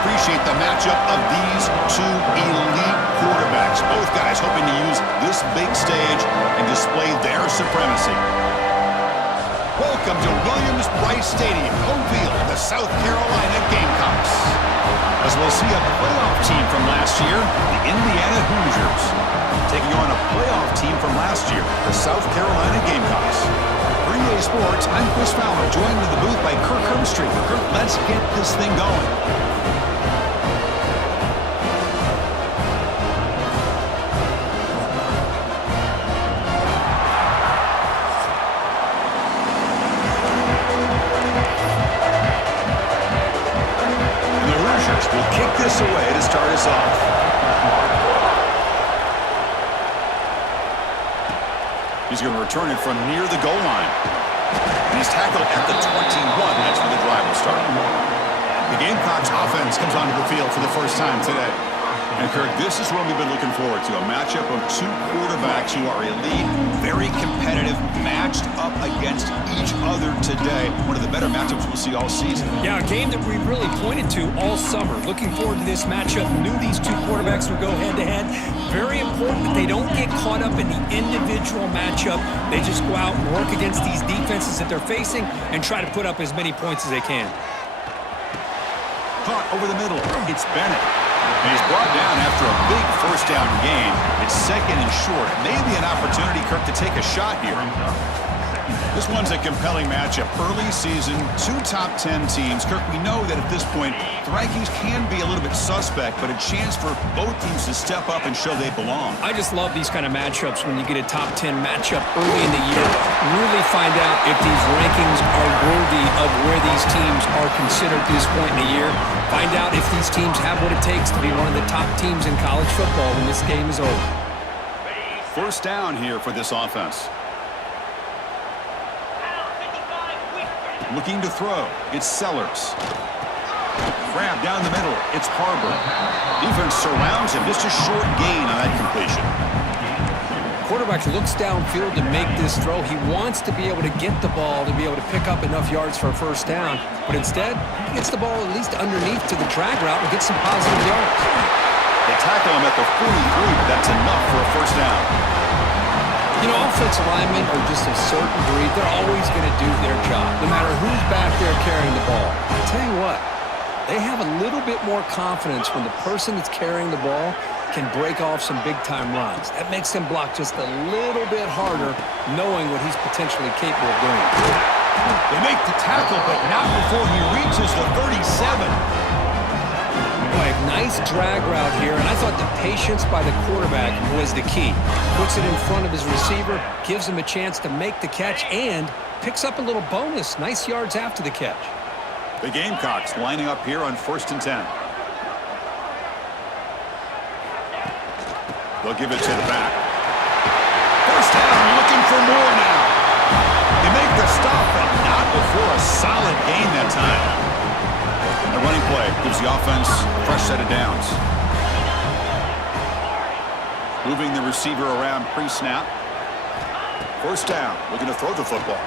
appreciate the matchup of these two elite quarterbacks. Both guys hoping to use this big stage and display their supremacy. Welcome to Williams-Brice Stadium, home field, the South Carolina Gamecocks. As we'll see a playoff team from last year, the Indiana Hoosiers, taking on a playoff team from last year, the South Carolina Gamecocks. For EA Sports, I'm Chris Fowler, joined in the booth by Kirk Hermstreet. Kirk, let's get this thing going. Will kick this away to start us off. He's going to return it from near the goal line. And he's tackled at the 21. That's where the drive will start. The Gamecocks offense comes onto the field for the first time today. And Kirk, this is what we've been looking forward to, a matchup of two quarterbacks who are elite, very competitive, matched up against each other today. One of the better matchups we'll see all season. Yeah, a game that we really pointed to all summer. Looking forward to this matchup. Knew these two quarterbacks would go head-to-head. Very important that they don't get caught up in the individual matchup. They just go out and work against these defenses that they're facing and try to put up as many points as they can. Caught over the middle. It's Bennett. And he's brought down after a big first down gain. It's second and short. Maybe an opportunity, Kirk, to take a shot here. This one's a compelling matchup. Early season, two top 10 teams. Kirk, we know that at this point, the rankings can be a little bit suspect, but a chance for both teams to step up and show they belong. I just love these kind of matchups when you get a top 10 matchup early in the year. Really find out if these rankings are worthy of where these teams are considered at this point in the year. Find out if these teams have what it takes to be one of the top teams in college football when this game is over. First down here for this offense. Looking to throw. It's Sellers. Grab down the middle. It's Harbor. Defense surrounds him. Just a short gain on that completion. Quarterback looks downfield to make this throw. He wants to be able to get the ball to be able to pick up enough yards for a first down. But instead, he gets the ball at least underneath to the drag route and gets some positive yards. They tackle him at the 43, but that's enough for a first down. You know, offensive linemen are just a certain breed. They're always going to do their job, no matter who's back there carrying the ball. I'll tell you what, they have a little bit more confidence when the person that's carrying the ball can break off some big-time runs. That makes them block just a little bit harder, knowing what he's potentially capable of doing. They make the tackle, but not before he reaches the 37. Boy, nice drag route here, and I thought the patience by the quarterback was the key. Puts it in front of his receiver, gives him a chance to make the catch, and picks up a little bonus. Nice yards after the catch. The Gamecocks lining up here on 1st and 10. They'll give it to the back. First down, looking for more now. They make the stop, but not before a solid gain that time. The running play gives the offense a fresh set of downs. Moving the receiver around pre-snap. First down, looking to throw the football.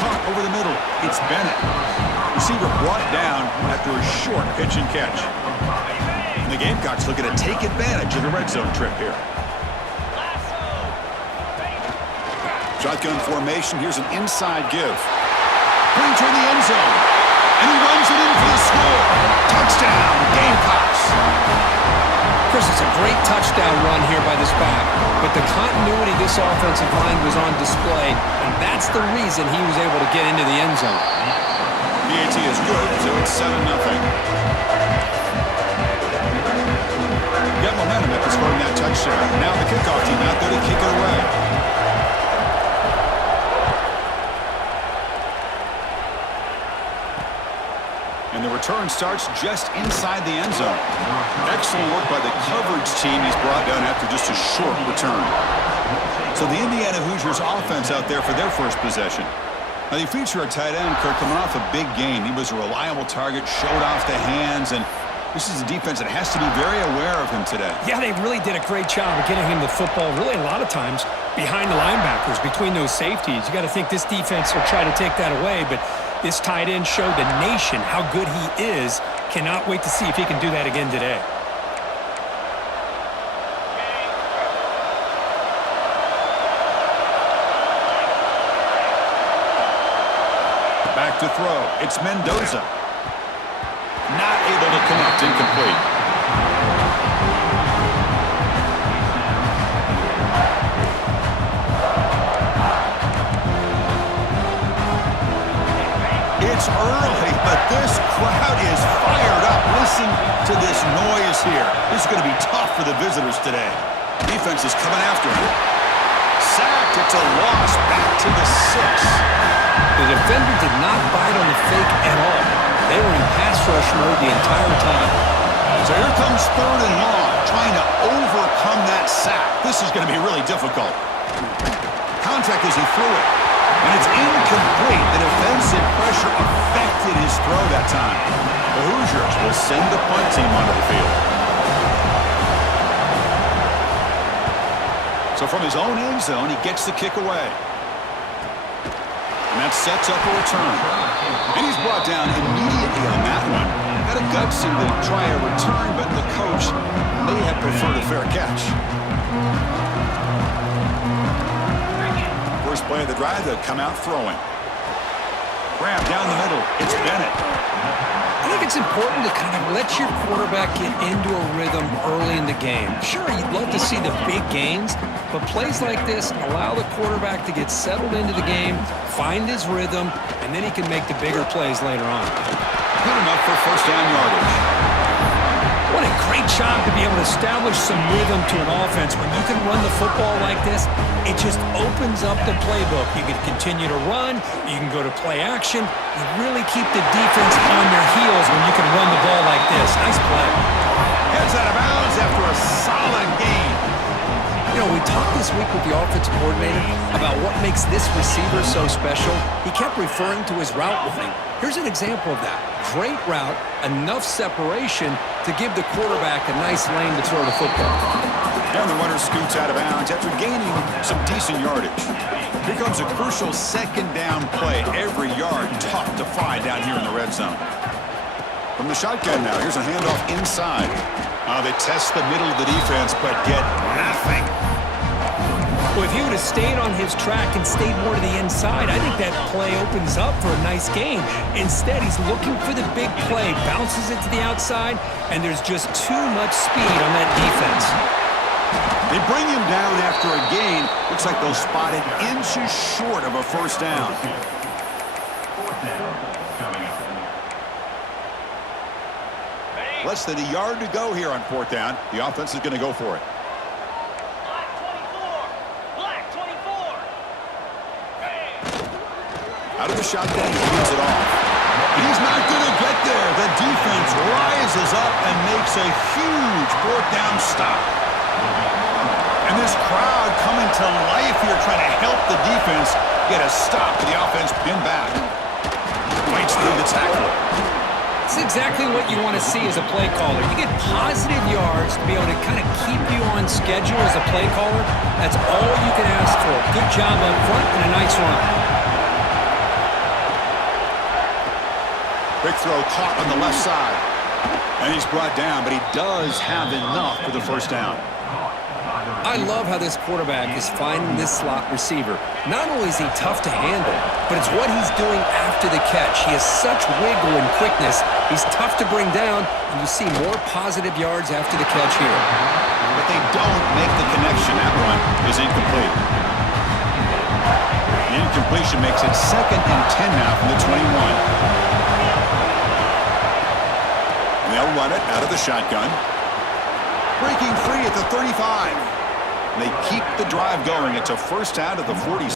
Caught over the middle. It's Bennett. Receiver brought down after a short pitch and catch. And the Gamecocks looking to take advantage of the red zone trip here. Shotgun formation. Here's an inside give. Putting toward the end zone. And he runs it in for the score. Touchdown, Gamecocks. Chris, it's a great touchdown run here by this back, but the continuity of this offensive line was on display, and that's the reason he was able to get into the end zone. PAT is good, so it's 7-0. Got momentum after scoring that touchdown. Now the kickoff team out there to kick it away. And the return starts just inside the end zone. Excellent work by the coverage team. He's brought down after just a short return. So the Indiana Hoosiers offense out there for their first possession. Now they feature a tight end, Kirk, coming off a big game. He was a reliable target, showed off the hands, and this is a defense that has to be very aware of him today. Yeah, they really did a great job of getting him the football, really a lot of times behind the linebackers, between those safeties. You got to think this defense will try to take that away, but This tight end showed the nation how good he is. Cannot wait to see if he can do that again today. Back to throw. It's Mendoza. Not able to connect. Incomplete. It's early, but this crowd is fired up. Listen to this noise here. This is going to be tough for the visitors today. Defense is coming after him. Sacked. It's a loss. Back to the 6. The defender did not bite on the fake at all. They were in pass rush mode the entire time. So here comes 3rd and long, trying to overcome that sack. This is going to be really difficult. Contact as he threw it. And it's incomplete. The defensive pressure affected his throw that time. The Hoosiers will send the punt team onto the field. So from his own end zone, he gets the kick away. And that sets up a return. And he's brought down immediately on that one. Had a gutsy to try a return, but the coach may have preferred a fair catch. First play of the drive, they'll come out throwing. Grab down the middle. It's Bennett. I think it's important to kind of let your quarterback get into a rhythm early in the game. Sure, you'd love to see the big gains, but plays like this allow the quarterback to get settled into the game, find his rhythm, and then he can make the bigger plays later on. Good enough for first down yardage. What a great job to be able to establish some rhythm to an offense. When you can run the football like this, it just opens up the playbook. You can continue to run. You can go to play action. You really keep the defense on their heels when you can run the ball like this. Nice play. Heads out of bounds after a solid gain. You know, we talked this week with the offensive coordinator about what makes this receiver so special. He kept referring to his route running. Here's an example of that. Great route, enough separation to give the quarterback a nice lane to throw the football. And the runner scoots out of bounds after gaining some decent yardage. Here comes a crucial 2nd down play. Every yard tough to find down here in the red zone. From the shotgun now, here's a handoff inside. They test the middle of the defense, but get nothing. Well, if he would have stayed on his track and stayed more to the inside, I think that play opens up for a nice gain. Instead, he's looking for the big play, bounces it to the outside, and there's just too much speed on that defense. They bring him down after a gain. Looks like they'll spot it inches short of a first down. Less than a yard to go here on 4th down. The offense is going to go for it. Out of the shotgun, he hands it off. He's not going to get there. The defense rises up and makes a huge 4th down stop. And this crowd coming to life here trying to help the defense get a stop. The offense pinned back. Fights through the tackle. It's exactly what you want to see as a play caller. You get positive yards to be able to kind of keep you on schedule as a play caller. That's all you can ask for. Good job up front and a nice run. Big throw caught on the left side. And he's brought down, but he does have enough for the first down. I love how this quarterback is finding this slot receiver. Not only is he tough to handle, but it's what he's doing after the catch. He has such wiggle and quickness. He's tough to bring down, and you see more positive yards after the catch here. But they don't make the connection. That one is incomplete. The incompletion makes it 2nd and 10 now from the 21. And they'll run it out of the shotgun. Breaking free at the 35. And they keep the drive going. It's a first out of the 40.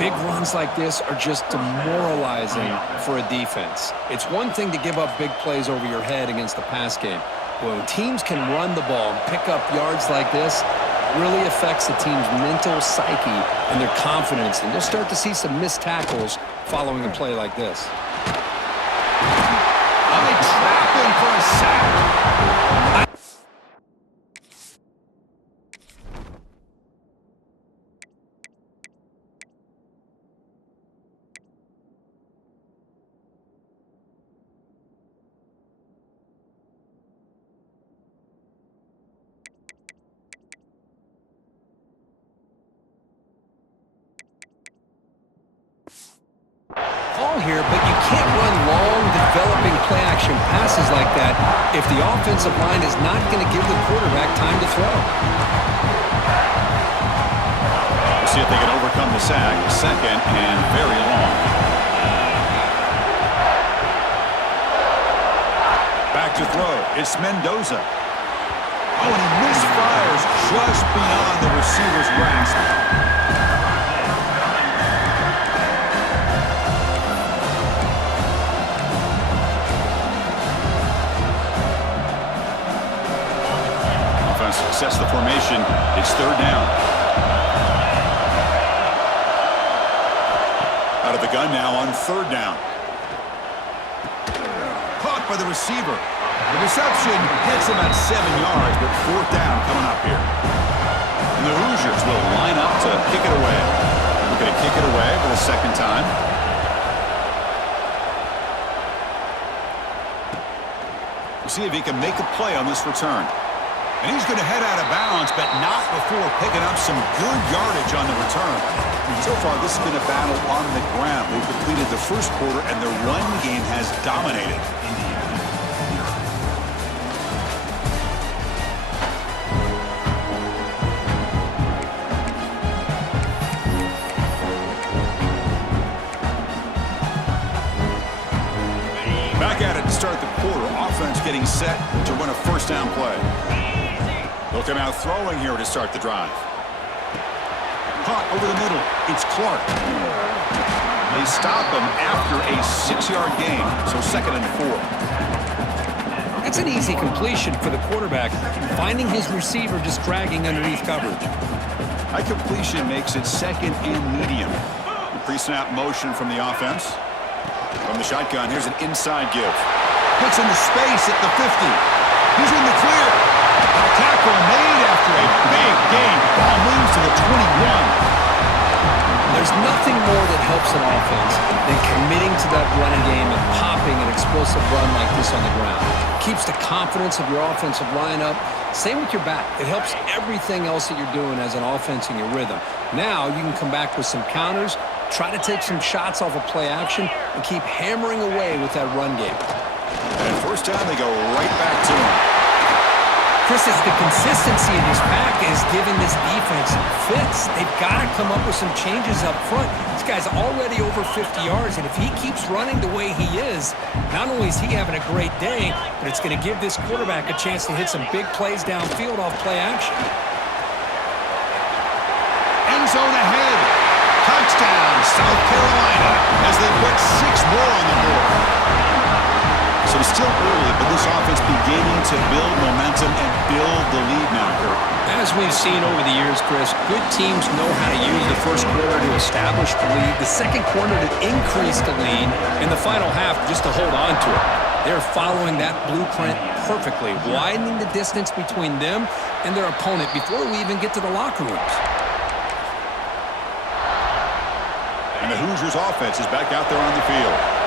Big runs like this are just demoralizing for a defense. It's one thing to give up big plays over your head against the pass game. When teams can run the ball and pick up yards like this, it really affects the team's mental psyche and their confidence. And you'll start to see some missed tackles following a play like this. Oh, they trap him for a sack. Here, but you can't run long, developing play-action passes like that if the offensive line is not going to give the quarterback time to throw. We'll see if they can overcome the sack. Second and very long. Back to throw. It's Mendoza. Oh, and he misfires just beyond the receiver's grasp. Sets the formation. It's third down. Out of the gun now on third down. Caught by the receiver. The reception gets him at 7 yards, but fourth down coming up here. And the Hoosiers will line up to kick it away. We're going to kick it away for the second time. We'll see if he can make a play on this return. And he's going to head out of bounds, but not before picking up some good yardage on the return. So far, this has been a battle on the ground. They've completed the first quarter, and the run game has dominated. Back at it to start the quarter. Offense getting set to run a first down play. They'll come out throwing here to start the drive. Caught over the middle. It's Clark. They stop him after a 6-yard gain, so second and 4. That's an easy completion for the quarterback, finding his receiver just dragging underneath coverage. High completion makes it second and medium. Pre-snap motion from the offense. From the shotgun, here's an inside give. Puts into space at the 50. He's in the clear. Tackle made after a big gain. Ball moves to the 21. There's nothing more that helps an offense than committing to that running game and popping an explosive run like this on the ground. Keeps the confidence of your offensive line up. Same with your back. It helps everything else that you're doing as an offense in your rhythm. Now you can come back with some counters, try to take some shots off of play action, and keep hammering away with that run game. And first down, they go right back to him. Chris, it's the consistency in his back is giving this defense fits. They've got to come up with some changes up front. This guy's already over 50 yards, and if he keeps running the way he is, not only is he having a great day, but it's going to give this quarterback a chance to hit some big plays downfield off play action. End zone ahead. Touchdown, South Carolina, as they put 6 more on the board. So it's still early, but this offense beginning to build momentum and build the lead now, Kurt. As we've seen over the years, Chris, good teams know how to use the first quarter to establish the lead, the second quarter to increase the lead, and the final half just to hold on to it. They're following that blueprint perfectly, widening the distance between them and their opponent before we even get to the locker rooms. And the Hoosiers offense is back out there on the field.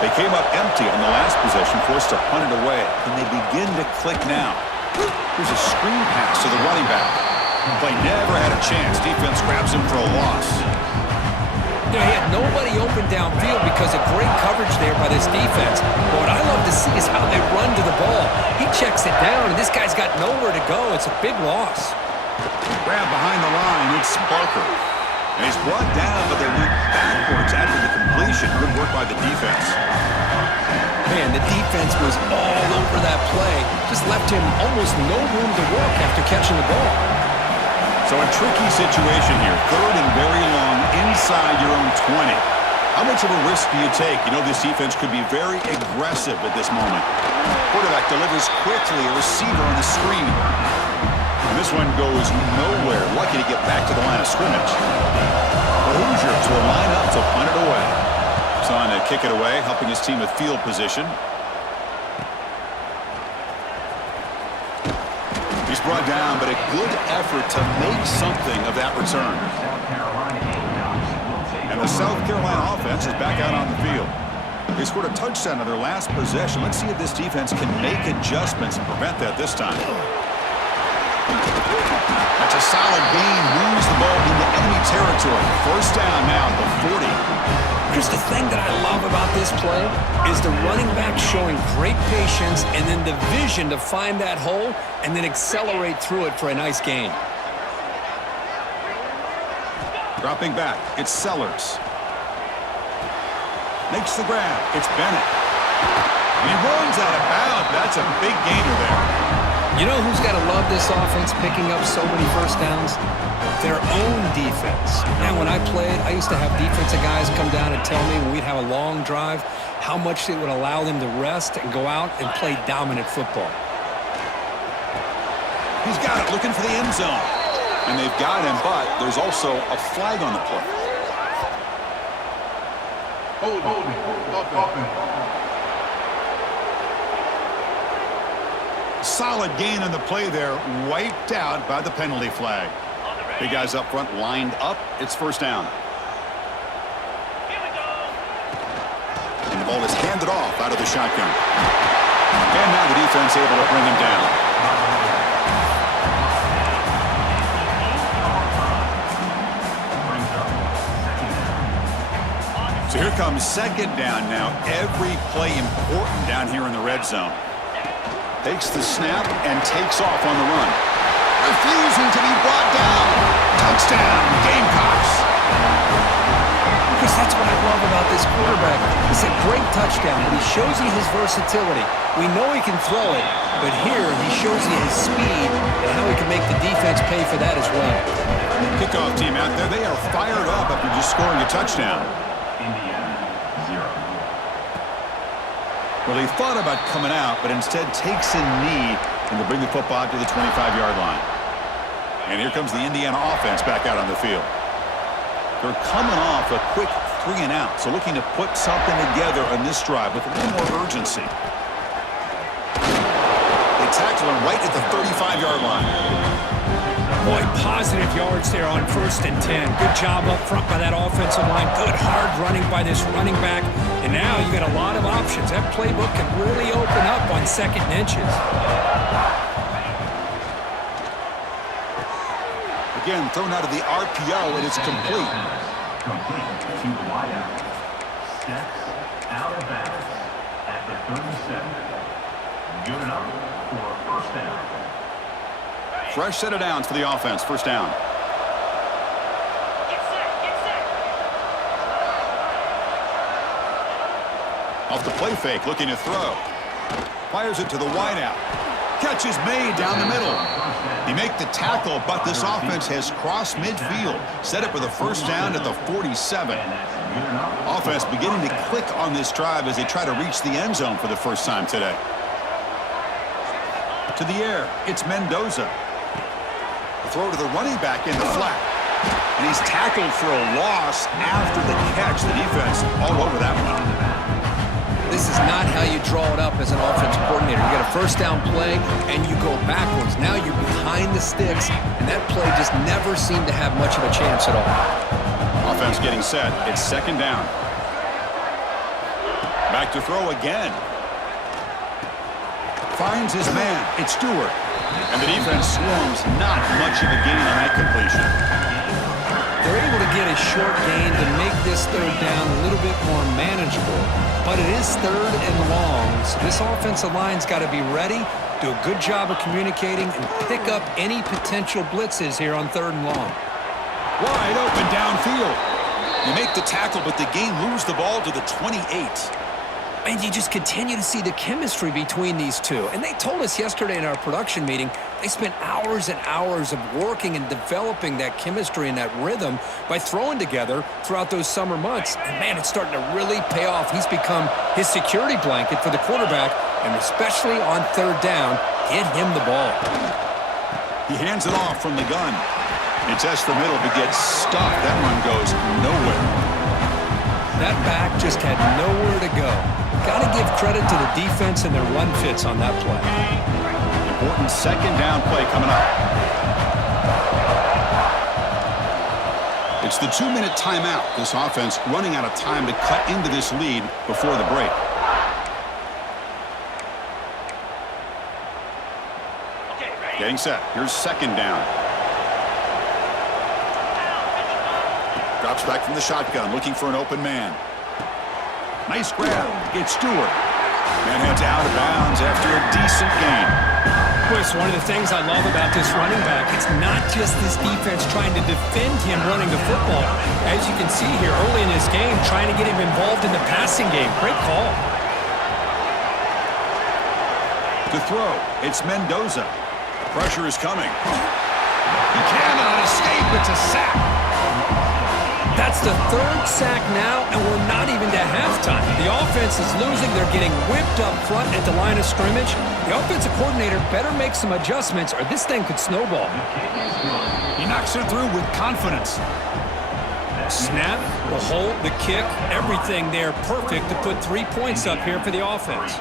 They came up empty on the last possession, forced to punt it away. And they begin to click now. Here's a screen pass to the running back. Play never had a chance. Defense grabs him for a loss. You know, he had nobody open downfield because of great coverage there by this defense. But what I love to see is how they run to the ball. He checks it down, and this guy's got nowhere to go. It's a big loss. Grab behind the line. It's Parker. And he's brought down, but they went backwards after the completion. Good work by the defense. Man, the defense was all over that play. Just left him almost no room to work after catching the ball. So a tricky situation here. Third and very long inside your own 20. How much of a risk do you take? You know this defense could be very aggressive at this moment. Quarterback delivers quickly. A receiver on the screen. And this one goes nowhere. Lucky to get back to the line of scrimmage. The Hoosiers will line up to punt it away. It's on to kick it away, helping his team with field position. He's brought down, but a good effort to make something of that return. And the South Carolina offense is back out on the field. They scored a touchdown on their last possession. Let's see if this defense can make adjustments and prevent that this time. That's a solid gain. Moves the ball into enemy territory. First down now at the 40. Here's the thing that I love about this play is the running back showing great patience and then the vision to find that hole and then accelerate through it for a nice gain. Dropping back, it's Sellers. Makes the grab. It's Bennett. He runs out of bounds. That's a big gainer there. You know who's got to love this offense picking up so many first downs? Their own defense. Now, when I played, I used to have defensive guys come down and tell me when we'd have a long drive how much it would allow them to rest and go out and play dominant football. He's got it, looking for the end zone. And they've got him, but there's also a flag on the play. Solid gain on the play there, wiped out by the penalty flag. Big guys up front lined up. It's first down. And the ball is handed off out of the shotgun. And now the defense able to bring him down. So here comes second down now. Every play important down here in the red zone. Takes the snap and takes off on the run. Refusing to be brought down. Touchdown, Gamecocks. Because that's what I love about this quarterback. It's a great touchdown, but he shows you his versatility. We know he can throw it, but here he shows you his speed and how he can make the defense pay for that as well. Kickoff team out there. They are fired up after just scoring a touchdown. Well, he thought about coming out, but instead takes a knee and to bring the football to the 25-yard line. And here comes the Indiana offense back out on the field. They're coming off a quick 3 and out, so looking to put something together on this drive with a little more urgency. They tackle him right at the 35-yard line. Boy, positive yards there on 1st and 10. Good job up front by that offensive line. Good hard running by this running back. And now you got a lot of options. That playbook can really open up on 2nd and inches. Again, thrown out of the RPO, and it's complete. Complete to the wideout. Steps out of bounds at the 37. Good enough for a first down. Fresh set of downs for the offense. First down. Off the play fake, looking to throw. Fires it to the wideout. Catch is made down the middle. He make the tackle, but this offense has crossed midfield. Set up for the first down at the 47. Offense beginning to click on this drive as they try to reach the end zone for the first time today. To the air, it's Mendoza. Throw to the running back in the flat. And he's tackled for a loss after the catch. The defense all over that one. This is not how you draw it up as an offensive coordinator. You get a first down play, and you go backwards. Now you're behind the sticks, and that play just never seemed to have much of a chance at all. Offense getting set. It's second down. Back to throw again. Finds his man. It's Stewart. And the defense swarms. Not much of a gain on that completion. They're able to get a short gain to make this third down a little bit more manageable. But it is 3rd and long, so this offensive line's got to be ready, do a good job of communicating, and pick up any potential blitzes here on 3rd and long. Wide open downfield. You make the tackle, but the game moves the ball to the 28. And you just continue to see the chemistry between these two. And they told us yesterday in our production meeting, they spent hours and hours of working and developing that chemistry and that rhythm by throwing together throughout those summer months. And, man, it's starting to really pay off. He's become his security blanket for the quarterback, and especially on third down, get him the ball. He hands it off from the gun. He tests the middle but gets stuffed. That run goes nowhere. That back just had nowhere to go. Got to give credit to the defense and their run fits on that play. Important second down play coming up. It's the 2-minute timeout. This offense running out of time to cut into this lead before the break. Getting set. Here's second down. Drops back from the shotgun, looking for an open man. Nice grab. It's Stewart. Man heads out of bounds after a decent gain. Chris, one of the things I love about this running back, it's not just this defense trying to defend him running the football. As you can see here early in this game, trying to get him involved in the passing game. Great call. To throw, it's Mendoza. Pressure is coming. He cannot escape. It's a sack. That's the third sack now, and we're not even to halftime. The offense is losing. They're getting whipped up front at the line of scrimmage. The offensive coordinator better make some adjustments, or this thing could snowball. He knocks it through with confidence. Snap, the hold, the kick, everything there perfect to put 3 points up here for the offense.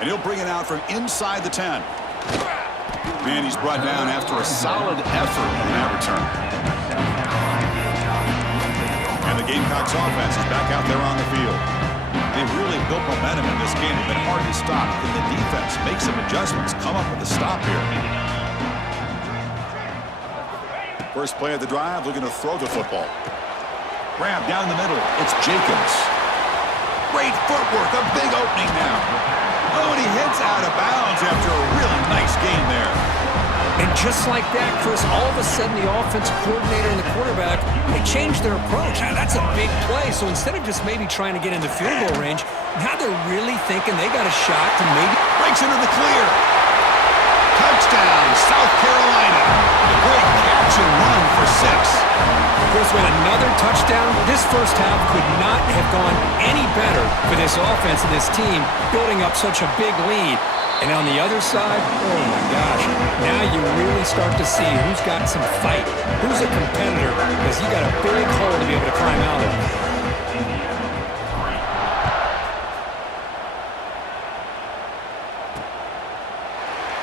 And he'll bring it out from inside the 10. Man, he's brought down after a solid effort on that return. And the Gamecocks offense is back out there on the field. They've really built momentum in this game. It's been hard to stop. Can the defense make some adjustments, come up with a stop here? First play of the drive, looking to throw the football. Grab down the middle. It's Jacobs. Great footwork, a big opening now. Oh, and he heads out of bounds after a really nice game there. And just like that, Chris, all of a sudden the offensive coordinator and the quarterback, they changed their approach. Now, that's a big play. So instead of just maybe trying to get into field goal range, now they're really thinking they got a shot to maybe... Breaks into the clear. Touchdown, South Carolina. A great catch and run for 6. Chris, with another touchdown, this first half could not have gone any better for this offense and this team, building up such a big lead. And on the other side, oh my gosh, now you really start to see who's got some fight, who's a competitor, because you got a big hole to be able to climb out of.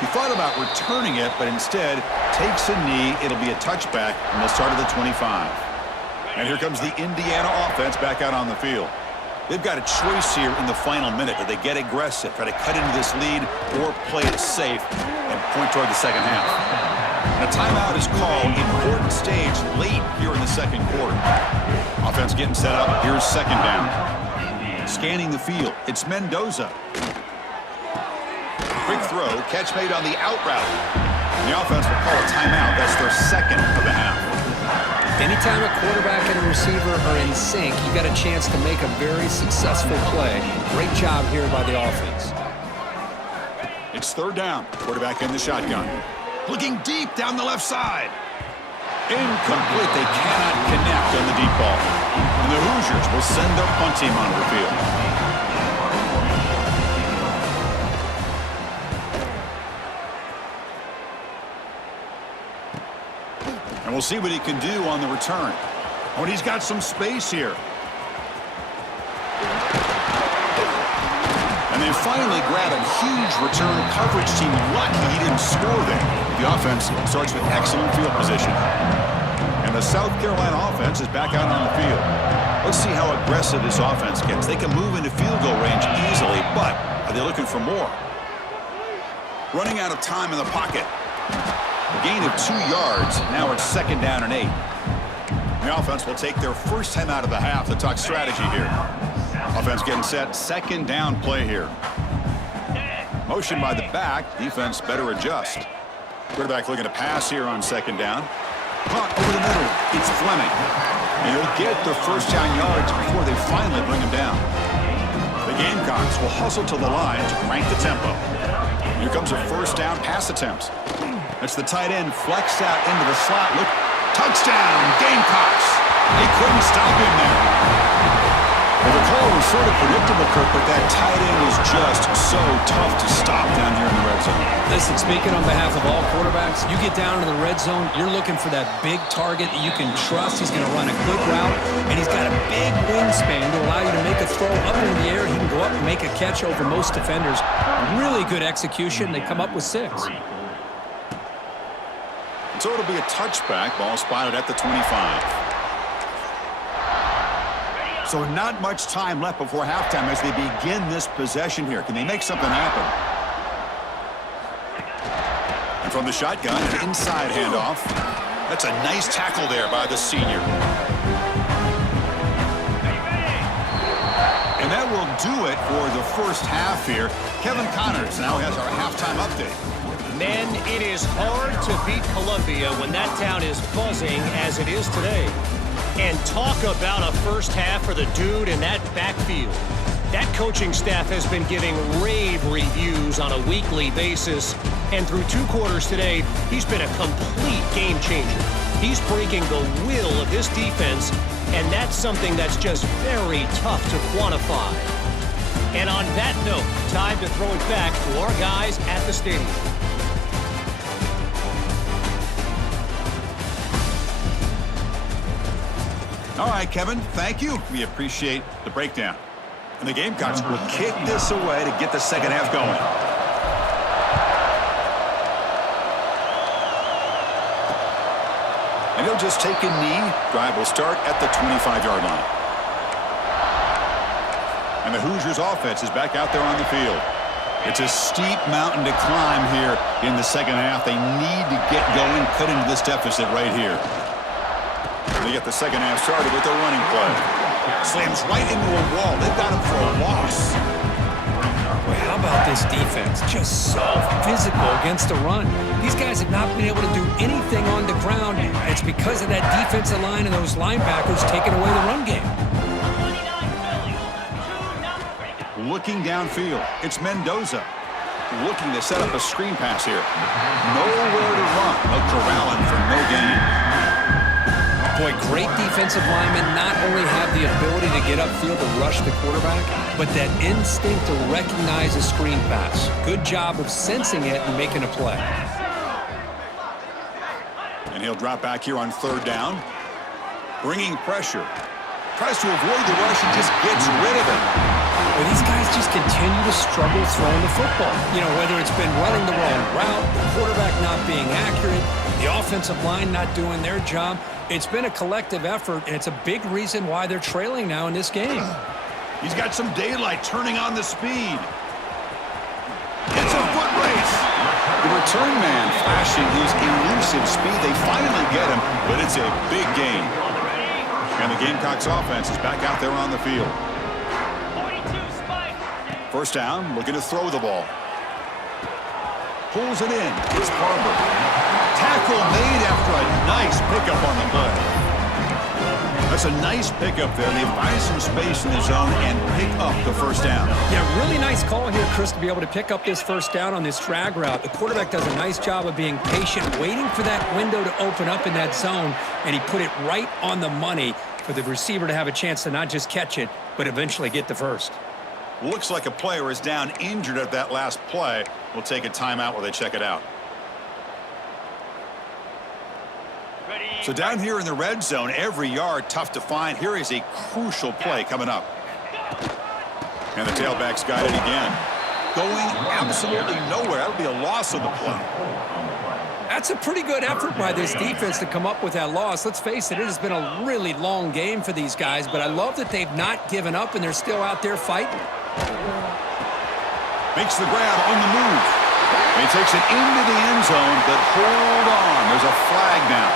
He thought about returning it, but instead takes a knee. It'll be a touchback, and they'll start at the 25. And here comes the Indiana offense back out on the field. They've got a choice here in the final minute. Do they get aggressive, try to cut into this lead, or play it safe and point toward the second half? And a timeout is called. Important stage late here in the second quarter. Offense getting set up. Here's second down. Scanning the field. It's Mendoza. Quick throw. Catch made on the out route. And the offense will call a timeout. That's their second of the half. Anytime a quarterback and a receiver are in sync, you got a chance to make a very successful play. Great job here by the offense. It's third down. Quarterback in the shotgun. Looking deep down the left side. Incomplete. They cannot connect on the deep ball. And the Hoosiers will send their punt team onto the field. And we'll see what he can do on the return. Oh, and he's got some space here. And they finally grab a huge return. Coverage team lucky he didn't score there. The offense starts with excellent field position. And the South Carolina offense is back out on the field. Let's see how aggressive this offense gets. They can move into field goal range easily, but are they looking for more? Running out of time in the pocket. A gain of 2 yards. Now it's second down and 8. The offense will take their first time out of the half to talk strategy here. Offense getting set. Second down play here. Motion by the back. Defense better adjust. Quarterback looking to pass here on second down. Caught over the middle. It's Fleming. And he'll get the first down yards before they finally bring him down. The Gamecocks will hustle to the line to crank the tempo. Here comes a first down pass attempt. That's the tight end flexed out into the slot. Look, touchdown, Gamecocks. They couldn't stop him there. Well, the call was sort of predictable, Kirk, but that tight end is just so tough to stop down here in the red zone. Listen, speaking on behalf of all quarterbacks, you get down to the red zone, you're looking for that big target that you can trust. He's going to run a good route, and he's got a big wingspan to allow you to make a throw up in the air. He can go up and make a catch over most defenders. Really good execution. They come up with 6. So it'll be a touchback. Ball spotted at the 25. So not much time left before halftime as they begin this possession here. Can they make something happen? And from the shotgun, an inside handoff. That's a nice tackle there by the senior. And that will do it for the first half here. Kevin Connors now has our halftime update. Men, it is hard to beat Columbia when that town is buzzing as it is today. And talk about a first half for the dude in that backfield. That coaching staff has been giving rave reviews on a weekly basis. And through 2 quarters today, he's been a complete game changer. He's breaking the will of this defense, and that's something that's just very tough to quantify. And on that note, time to throw it back to our guys at the stadium. All right, Kevin, thank you. We appreciate the breakdown. And the Gamecocks will kick this away to get the second half going. And he'll just take a knee. Drive will start at the 25-yard line. And the Hoosiers offense is back out there on the field. It's a steep mountain to climb here in the second half. They need to get going, cut into this deficit right here. They get the second half started with their running play. Slams right into a wall. They've got him for a loss. Boy, how about this defense? Just so physical against the run. These guys have not been able to do anything on the ground. It's because of that defensive line and those linebackers taking away the run game. Looking downfield, it's Mendoza. Looking to set up a screen pass here. Nowhere to run. They'll corral him for no gain. Boy, great defensive linemen not only have the ability to get upfield to rush the quarterback, but that instinct to recognize a screen pass. Good job of sensing it and making a play. And he'll drop back here on 3rd down. Bringing pressure. Tries to avoid the rush and just gets rid of it. Well, these guys just continue to struggle throwing the football. You know, whether it's been running the wrong route, the quarterback not being accurate, the offensive line not doing their job. It's been a collective effort, and it's a big reason why they're trailing now in this game. He's got some daylight turning on the speed. It's a foot race. The return man flashing his elusive speed. They finally get him, but it's a big gain. And the Gamecocks offense is back out there on the field. First down, looking to throw the ball. Pulls it in. It's Barber. Tackle made after a nice pickup on the play. That's a nice pickup there. They find some space in the zone and pick up the first down. Yeah, really nice call here, Chris, to be able to pick up this first down on this drag route. The quarterback does a nice job of being patient, waiting for that window to open up in that zone, and he put it right on the money for the receiver to have a chance to not just catch it, but eventually get the first. Looks like a player is down injured at that last play. We'll take a timeout while they check it out. So down here in the red zone, every yard tough to find. Here is a crucial play coming up. And the tailback's got it again. Going absolutely nowhere. That'll be a loss of the play. That's a pretty good effort by this defense to come up with that loss. Let's face it, it has been a really long game for these guys, but I love that they've not given up and they're still out there fighting. Makes the grab on the move. And he takes it into the end zone, but hold on. There's a flag now.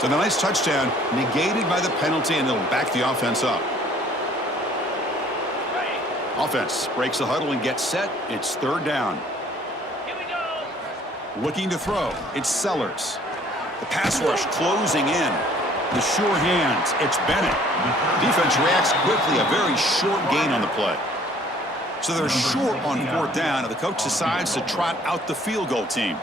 So the nice touchdown negated by the penalty, and they'll back the offense up. Offense breaks the huddle and gets set. It's 3rd down. Looking to throw. It's Sellers. The pass rush closing in. The sure hands. It's Bennett. Defense reacts quickly. A very short gain on the play. So they're short on 4th down, and the coach decides to trot out the field goal team.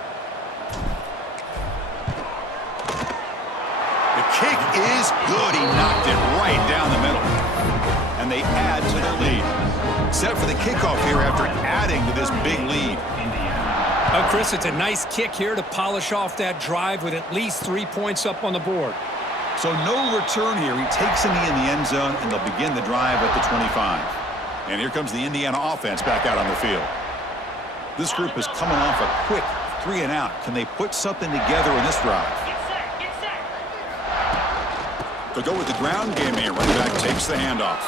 The kick is good. He knocked it right down the middle. And they add to their lead. Set for the kickoff here after adding to this big lead. Oh, Chris, it's a nice kick here to polish off that drive with at least 3 points up on the board. So no return here. He takes in the end zone, and they'll begin the drive at the 25. And here comes the Indiana offense back out on the field. This group is coming off a quick 3-and-out. Can they put something together in this drive? They'll go with the ground game here. Running back takes the handoff.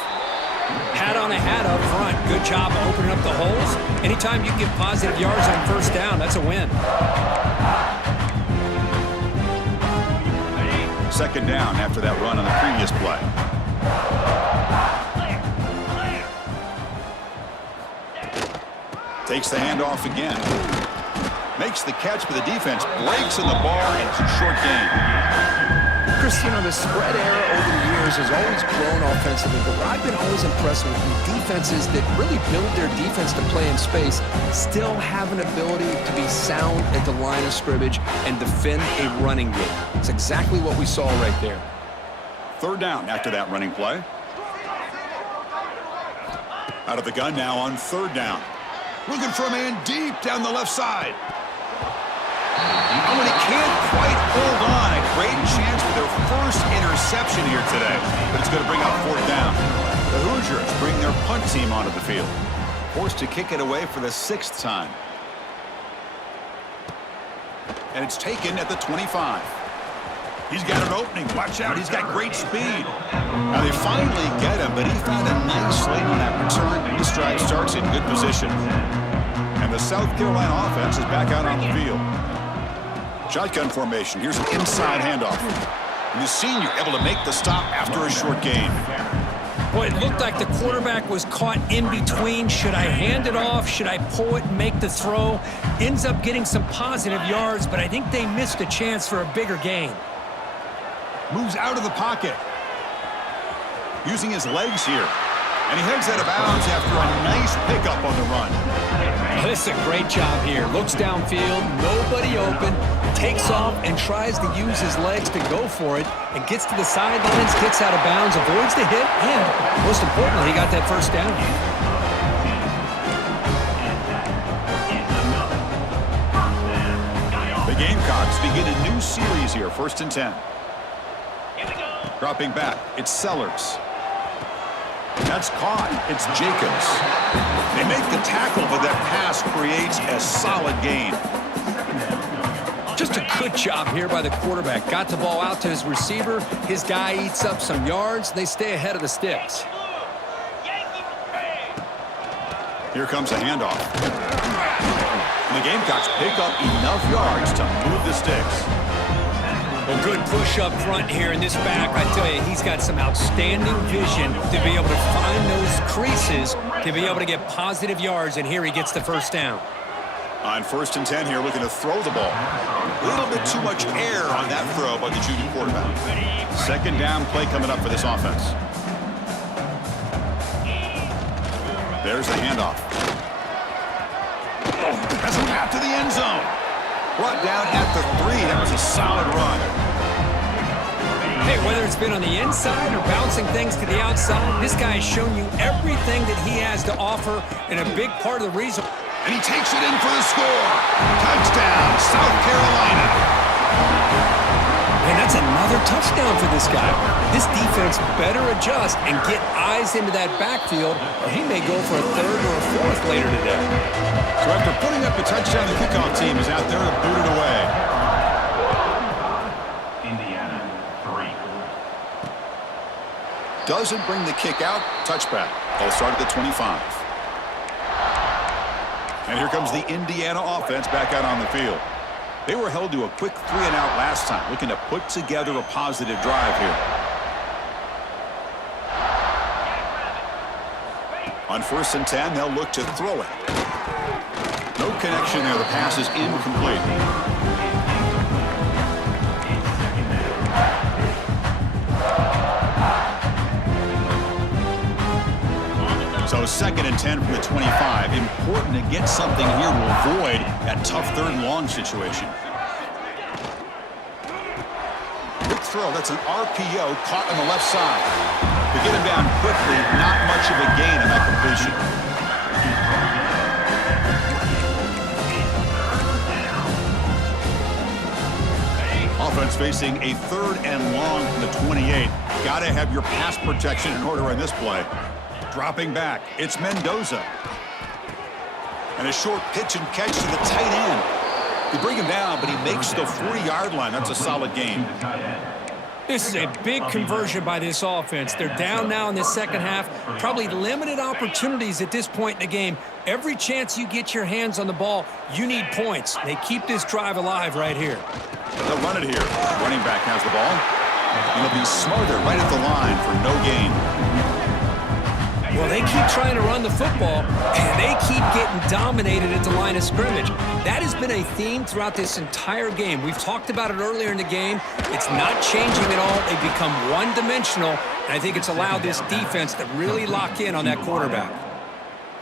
Hat on a hat up front. Good job opening up the holes. Anytime you can get positive yards on 1st down, that's a win. 2nd down after that run on the previous play. Takes the handoff again. Makes the catch, but the defense breaks in the bar, and it's a short gain. Chris, you know, the spread era over the years has always grown offensively, but what I've been always impressed with the defenses that really build their defense to play in space still have an ability to be sound at the line of scrimmage and defend a running game. It's exactly what we saw right there. 3rd down after that running play. Out of the gun now on 3rd down. Looking for a man deep down the left side. Oh, and he can't quite hold on. A great chance for their first interception here today. But it's going to bring up 4th down. The Hoosiers bring their punt team onto the field. Forced to kick it away for the 6th time. And it's taken at the 25. He's got an opening. Watch out. He's got great speed. Now they finally get him, but he found a nice lane on that return. This drive starts in good position. And the South Carolina offense is back out on the field. Shotgun formation. Here's an inside handoff. And the senior able to make the stop after a short gain. Boy, it looked like the quarterback was caught in between. Should I hand it off? Should I pull it and make the throw? Ends up getting some positive yards, but I think they missed a chance for a bigger gain. Moves out of the pocket. Using his legs here. And he heads out of bounds after a nice pickup on the run. Oh, this is a great job here. Looks downfield, nobody open, takes off and tries to use his legs to go for it, and gets to the sidelines, gets out of bounds, avoids the hit, and most importantly, he got that 1st down. The Gamecocks begin a new series here, 1st and 10. Dropping back, it's Sellers. That's caught. It's Jacobs. They make the tackle, but that pass creates a solid gain. Just a good job here by the quarterback. Got the ball out to his receiver. His guy eats up some yards. They stay ahead of the sticks. Here comes a handoff. And the Gamecocks pick up enough yards to move the sticks. Well, good push up front here in this back. I tell you, he's got some outstanding vision to be able to find those creases, to be able to get positive yards, and here he gets the 1st down. On 1st and 10 here, looking to throw the ball. A little bit too much air on that throw by the junior quarterback. 2nd down play coming up for this offense. There's the handoff. Has a path to the end zone. Brought down at the 3. That was a solid run. Hey, whether it's been on the inside or bouncing things to the outside, this guy has shown you everything that he has to offer, and a big part of the reason. And he takes it in for the score. Touchdown, South Carolina. And that's another touchdown for this guy. This defense better adjust and get eyes into that backfield, or he may go for a 3rd or a 4th later today. So after putting up a touchdown, the kickoff team is out there to boot it away. Indiana, 3. Doesn't bring the kick out. Touchback. They'll start at the 25. And here comes the Indiana offense back out on the field. They were held to a quick 3-and-out last time, looking to put together a positive drive here. On 1st and 10, they'll look to throw it. No connection there. The pass is incomplete. So 2nd and 10 from the 25. Important to get something here to avoid that tough 3rd and long situation. Quick throw. That's an RPO caught on the left side. To get him down quickly, not much of a gain on that completion. Offense facing a 3rd and long from the 28. Got to have your pass protection in order on this play. Dropping back, it's Mendoza. And a short pitch and catch to the tight end. They bring him down, but he makes the 40-yard line. That's a solid gain. This is a big conversion by this offense. They're down now in the second half. Probably limited opportunities at this point in the game. Every chance you get your hands on the ball, you need points. They keep this drive alive right here. They'll run it here. Running back has the ball. And he'll be smothered right at the line for no gain. Well, they keep trying to run the football, and they keep getting dominated at the line of scrimmage. That has been a theme throughout this entire game. We've talked about it earlier in the game. It's not changing at all. They've become one-dimensional, and I think it's allowed this defense to really lock in on that quarterback.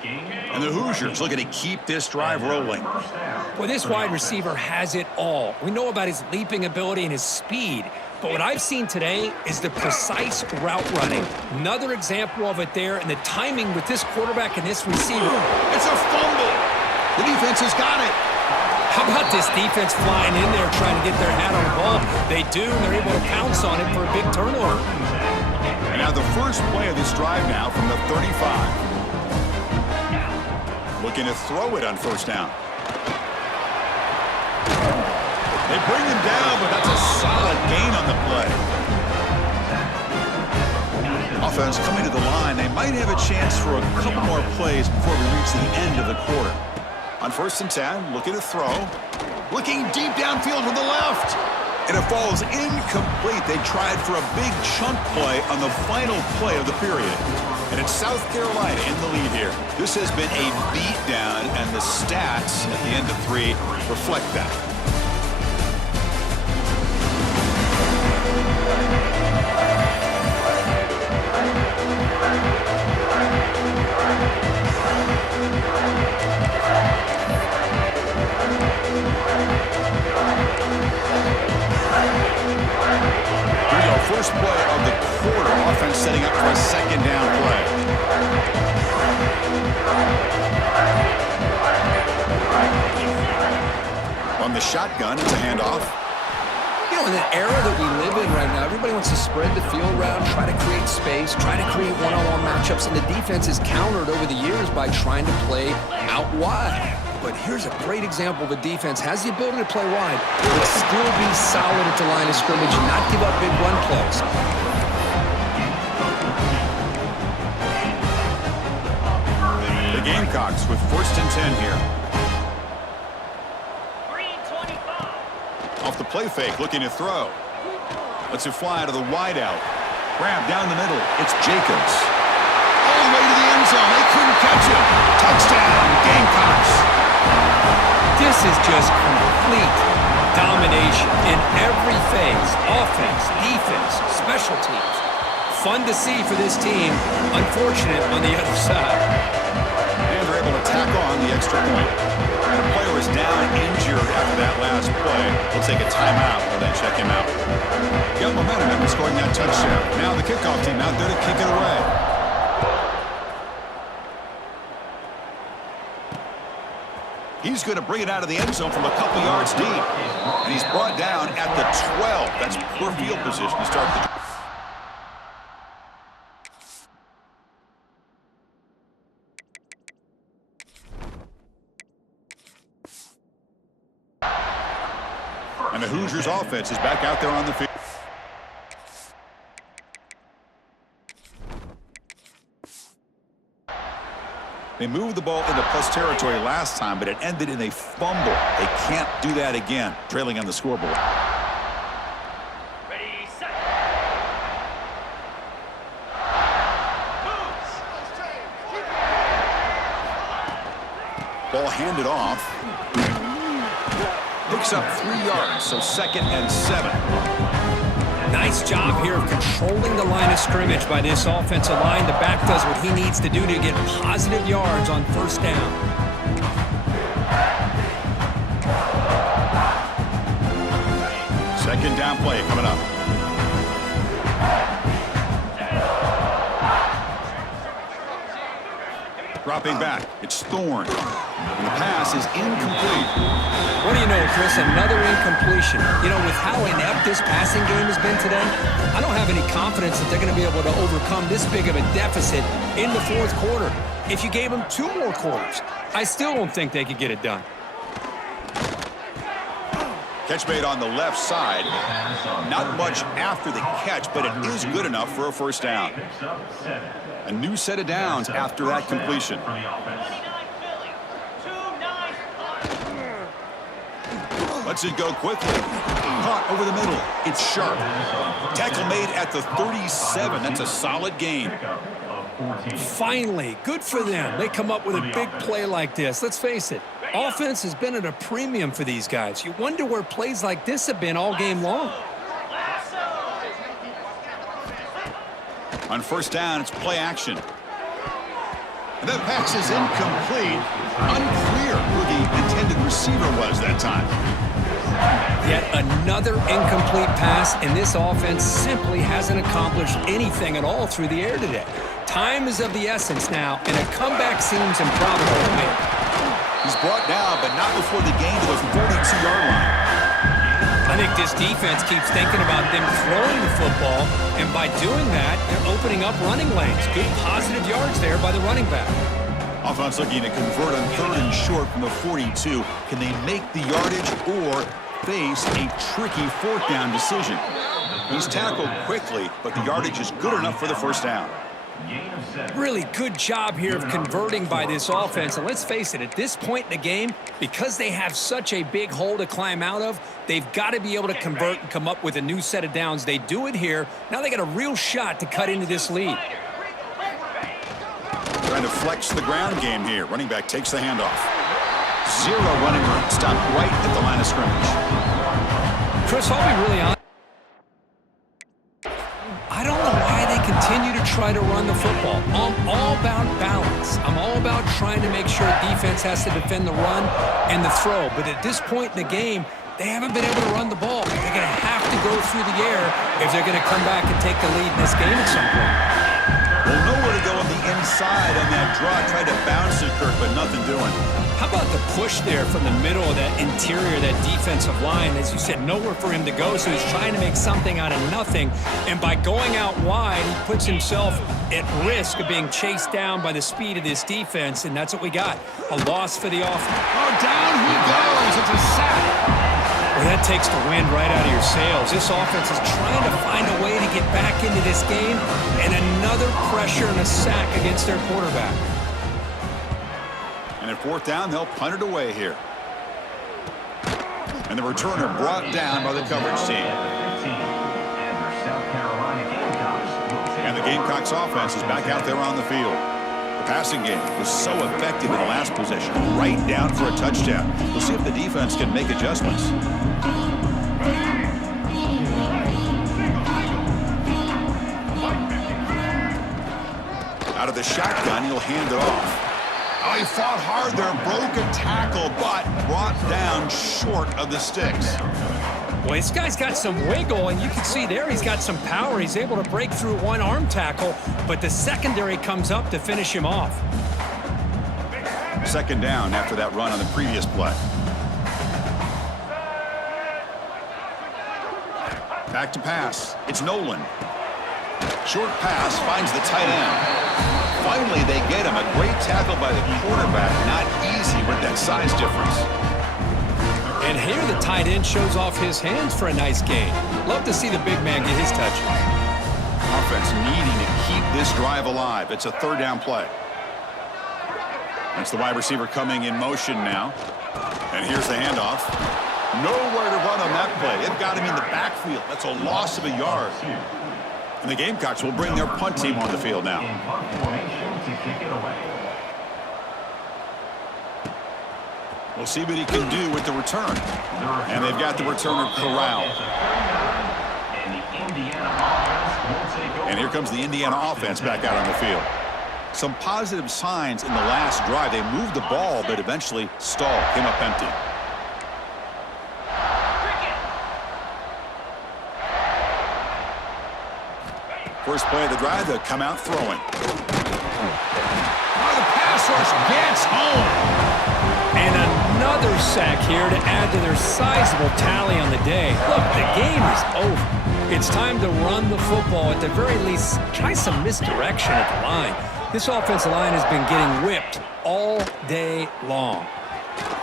And the Hoosiers looking to keep this drive rolling. Well, this wide receiver has it all. We know about his leaping ability and his speed. But what I've seen today is the precise route running. Another example of it there, and the timing with this quarterback and this receiver. It's a fumble. The defense has got it. How about this defense flying in there trying to get their hat on the ball? They do, and they're able to pounce on it for a big turnover. And now the first play of this drive now from the 35. Looking to throw it on 1st down. They bring him down, but that's a solid gain on the play. Offense coming to the line. They might have a chance for a couple more plays before we reach the end of the quarter. On 1st and 10, looking to throw. Looking deep downfield to the left. And it falls incomplete. They tried for a big chunk play on the final play of the period. And it's South Carolina in the lead here. This has been a beatdown, and the stats at the end of 3 reflect that. First play of the quarter. Offense setting up for a 2nd down play. On the shotgun, it's a handoff. You know, in the era that we live in right now, everybody wants to spread the field around, try to create space, try to create one-on-one matchups, and the defense is countered over the years by trying to play out wide. But here's a great example of a defense has the ability to play wide, but still be solid at the line of scrimmage and not give up big run plays. The Gamecocks with 1st and 10 here. Off the play fake, looking to throw. Lets it fly to the wideout. Grab down the middle. It's Jacobs. All the way to the end zone. They couldn't catch him. Touchdown, Gamecocks. This is just complete domination in every phase. Offense, defense, special teams. Fun to see for this team. Unfortunate on the other side. And they're able to tack on the extra point. And the player is down injured after that last play. We'll take a timeout and then check him out. Got momentum after scoring that touchdown. Now the kickoff team out there to kick it away. He's going to bring it out of the end zone from a couple yards deep. And he's brought down at the 12. That's poor field position to start the drive. And the Hoosiers offense is back out there on the field. They moved the ball into plus territory last time, but it ended in a fumble. They can't do that again, trailing on the scoreboard. Ready, set. Ball handed off. Picks up 3 yards, so 2nd and 7. Nice job here of controlling the line of scrimmage by this offensive line. The back does what he needs to do to get positive yards on first down. Second down play coming up. Dropping back, it's Thorne. And the pass is incomplete. What do you know, Chris? Another incompletion. You know, with how inept this passing game has been today, I don't have any confidence that they're going to be able to overcome this big of a deficit in the fourth quarter. If you gave them 2 more quarters, I still don't think they could get it done. Catch made on the left side. Not much after the catch, but it is good enough for a first down. A new set of downs after that completion. Lets it go quickly. Caught over the middle. It's sharp. Tackle made at the 37. That's a solid gain. Finally, good for them. They come up with a big play like this. Let's face it, offense has been at a premium for these guys. You wonder where plays like this have been all game long. On first down, it's play action. And that pass is incomplete. Unclear who the intended receiver was that time. Yet another incomplete pass, and this offense simply hasn't accomplished anything at all through the air today. Time is of the essence now, and a comeback seems improbable to me. He's brought down, but not before the gain to the 42-yard line. I think this defense keeps thinking about them throwing the football, and by doing that, they're opening up running lanes. Good positive yards there by the running back. Offense looking to convert on 3rd and short from the 42. Can they make the yardage or face a tricky 4th down decision? He's tackled quickly, but the yardage is good enough for the first down. Really good job here of converting by this offense. And let's face it, at this point in the game, because they have such a big hole to climb out of, they've got to be able to convert and come up with a new set of downs. They do it here. Now they got a real shot to cut into this lead. Trying to flex the ground game here. Running back takes the handoff. 0 running room. Stopped right at the line of scrimmage. Chris, I'll be really honest. I don't know why they continue to try to run the football. I'm all about balance. I'm all about trying to make sure defense has to defend the run and the throw. But at this point in the game, they haven't been able to run the ball. They're going to have to go through the air if they're going to come back and take the lead in this game at some point. Well, nowhere to go on the inside on that draw. Tried to bounce it, Kirk, but nothing doing. How about the push there from the middle of that interior, that defensive line? As you said, nowhere for him to go, so he's trying to make something out of nothing. And by going out wide, he puts himself at risk of being chased down by the speed of this defense, and that's what we got. A loss for the offense. Oh, down he goes. It's a sack. Well, that takes the wind right out of your sails. This offense is trying to find a way to get back into this game, and another pressure and a sack against their quarterback. And at 4th down, they'll punt it away here. And the returner brought down by the coverage team. And the Gamecocks offense is back out there on the field. The passing game was so effective in the last possession, right down for a touchdown. We'll see if the defense can make adjustments. Out of the shotgun, he'll hand it off. Oh, he fought hard there, broke a tackle, but brought down short of the sticks. Well, this guy's got some wiggle, and you can see there he's got some power. He's able to break through one arm tackle, but the secondary comes up to finish him off. 2nd down after that run on the previous play. Back to pass. It's Nolan. Short pass finds the tight end. Finally, they get him. A great tackle by the quarterback. Not easy with that size difference. And here the tight end shows off his hands for a nice gain. Love to see the big man get his touches. Offense needing to keep this drive alive. It's a 3rd down play. That's the wide receiver coming in motion now. And here's the handoff. Nowhere to run on that play. They've got him in the backfield. That's a loss of a yard. And the Gamecocks will bring their punt team on the field now. We'll see what he can do with the return. And they've got the returner corralled. And here comes the Indiana offense back out on the field. Some positive signs in the last drive. They moved the ball, but eventually stalled, came up empty. First play of the drive, they'll come out throwing. Oh, the pass rush gets home. And another sack here to add to their sizable tally on the day. Look, the game is over. It's time to run the football. At the very least, try some misdirection at the line. This offensive line has been getting whipped all day long.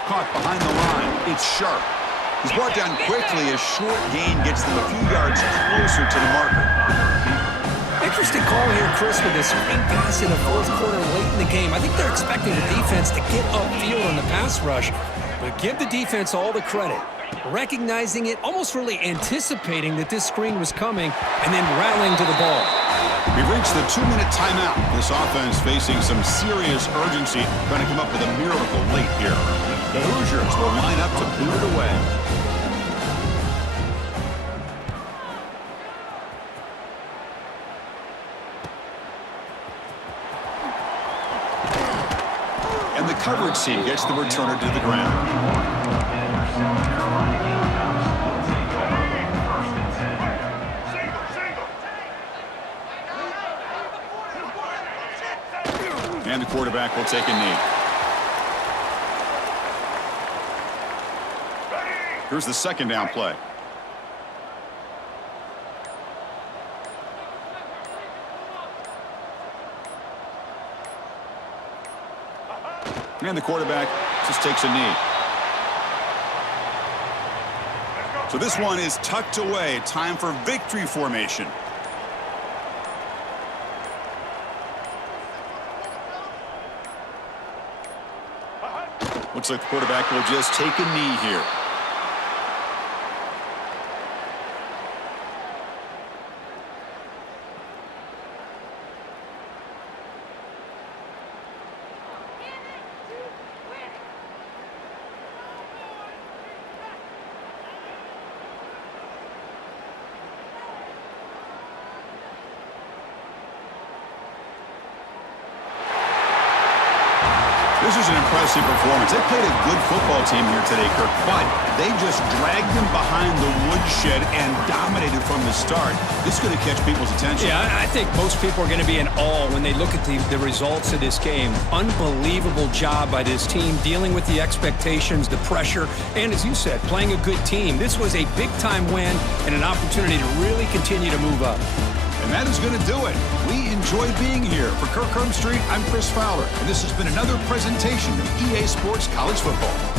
Caught behind the line. It's sharp. He's brought down quickly. A short gain gets them a few yards closer to the marker. Interesting call here, Chris, with a screen pass in the fourth quarter late in the game. I think they're expecting the defense to get upfield on the pass rush, but give the defense all the credit. Recognizing it, almost really anticipating that this screen was coming, and then rallying to the ball. We've reached the 2-minute timeout. This offense facing some serious urgency, trying to come up with a miracle late here. The Hoosiers will line up to boot it away. And the coverage team gets the returner to the ground. And the quarterback will take a knee. Here's the second down play. And the quarterback just takes a knee. So this one is tucked away. Time for victory formation. Looks like the quarterback will just take a knee here. This is an impressive performance. They played a good football team here today, Kirk, but they just dragged them behind the woodshed and dominated from the start. This is going to catch people's attention. Yeah, I think most people are going to be in awe when they look at the results of this game. Unbelievable job by this team dealing with the expectations, the pressure, and as you said, playing a good team. This was a big-time win and an opportunity to really continue to move up. And that is going to do it. We enjoyed being here. For Kirk Street, I'm Chris Fowler, and this has been another presentation of EA Sports College Football.